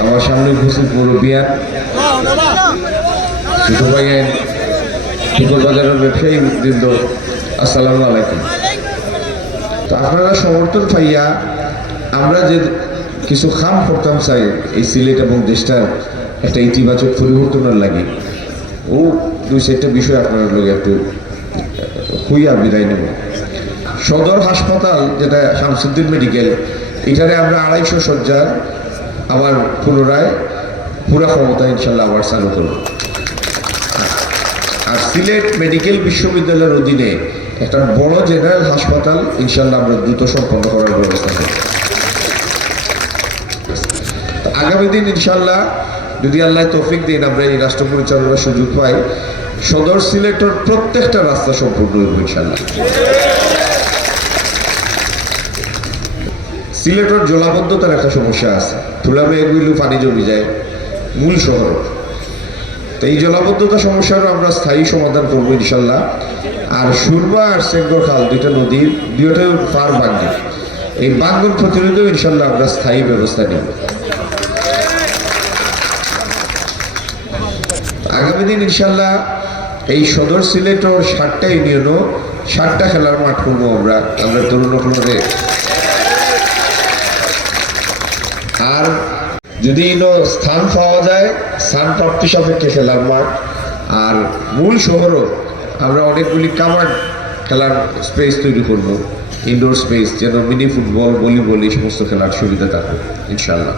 আমার সামনে উপস্থিত মুরব্বিয়ান, ছোট ভাইয়ের, ফুটবল বাজারের ব্যবসায়ী বৃন্দ, আসসালামু আলাইকুম। তো আপনারা সমর্থন পাইয়া আমরা যে কিছু খাম করতাম চাই এই সিলেট এবং দেশটার একটা ইতিবাচক পরিবর্তনের লাগে, ও দুই চারটা বিষয় আপনার লোক একটু হইয়া বিদায় নেব। সদর হাসপাতাল যেটা শামসুদ্দিন মেডিকেল, এখানে আমরা 250 শয্যার আবার পুনরায় পুরা ক্ষমতা ইনশাল্লাহ আবার চালু করব। আর সিলেট মেডিকেল বিশ্ববিদ্যালয়ের অধীনে একটা বড় জেনারেল হাসপাতাল ইনশাল্লাহ আমরা দ্রুত সম্পন্ন করার ব্যবস্থা করব। আগামী দিন ইনশাল্লাহ যদি আল্লাহ তৌফিক দিন আমরা এই রাষ্ট্র পরিচালনার সুযোগ পাই, সদর সিলেটের প্রত্যেকটা রাস্তা সম্পূর্ণ হইব ইনশাল্লাহ। সিলেটের জলাবদ্ধতার একটা সমস্যা আছে, তুলাবে এগুলো পানি জমে যায় মূল শহর। তো এই জলাবদ্ধতা সমস্যারও আমরা স্থায়ী সমাধান করবো ইনশাল্লাহ। আর সুরমা আর সেঙ্গর খাল, দুইটা নদীর দুইটাই পার ভাঙ্গে, এই ভাঙ্গন প্রতিরোধেও ইনশাল্লাহ আমরা স্থায়ী ব্যবস্থা নেব। আগামী দিন ইনশাল্লাহ এই সদর সিলেটের 7টা ইউনিয়নও 7টা খেলার মাঠ করবো আমরা তরুণ ফলরে। আর যদি স্থান পাওয়া যায়, স্থান প্রাপ্তি সাপেক্ষে খেলার মাঠ, আর মূল শহরও আমরা অনেকগুলি কাভার্ড খেলার স্পেস তৈরি করব, ইনডোর স্পেস, যেন মিনি ফুটবল, ভলিবল এই সমস্ত খেলার সুবিধা থাকবে ইনশাল্লাহ।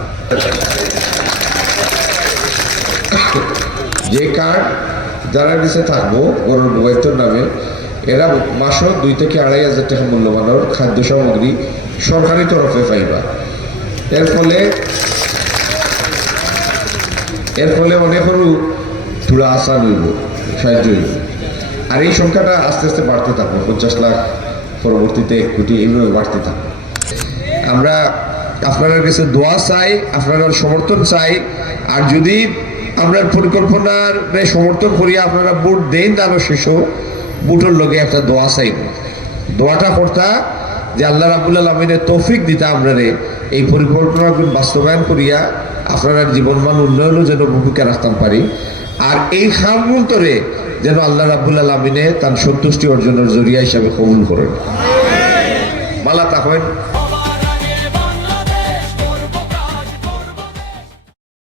যে কার্ড যারা নিচে থাকবো গরুর বৈতর নামে, এরা মাসও 2 থেকে 2,500 টাকা মূল্যমানের খাদ্য সামগ্রী সরকারি তরফে পাইবা। এর ফলে অনেকেরও পুরো আশা হইব, সাহায্য হইব। আর এই সংখ্যাটা আস্তে আস্তে বাড়তে থাকবে, 50 লাখ, পরবর্তীতে 1 কোটি, এইভাবে বাড়তে থাকবে। আমরা আপনাদের কাছে দোয়া চাই, আপনাদের সমর্থন চাই। আর যদি আমরা পরিকল্পনার সমর্থন করি, আপনারা ভোট দেন, তারও শেষও ভোটের লগে একটা দোয়া চাইব। দোয়াটা করতা যে আল্লাহ রাব্বুল আলামিনের তৌফিক দিতা আমরা এই পরিকল্পনাগুলো বাস্তবায়ন করিয়া আপনার জীবনমান উন্নয়নও যেন ভূমিকা রাখতাম পারি। আর এই খামগুলো তরে যেন আল্লাহ রাব্বুল আলামিনে তার সন্তুষ্টি অর্জনের জরিয়া হিসাবে কবুল করেন। মালা তাহবেন।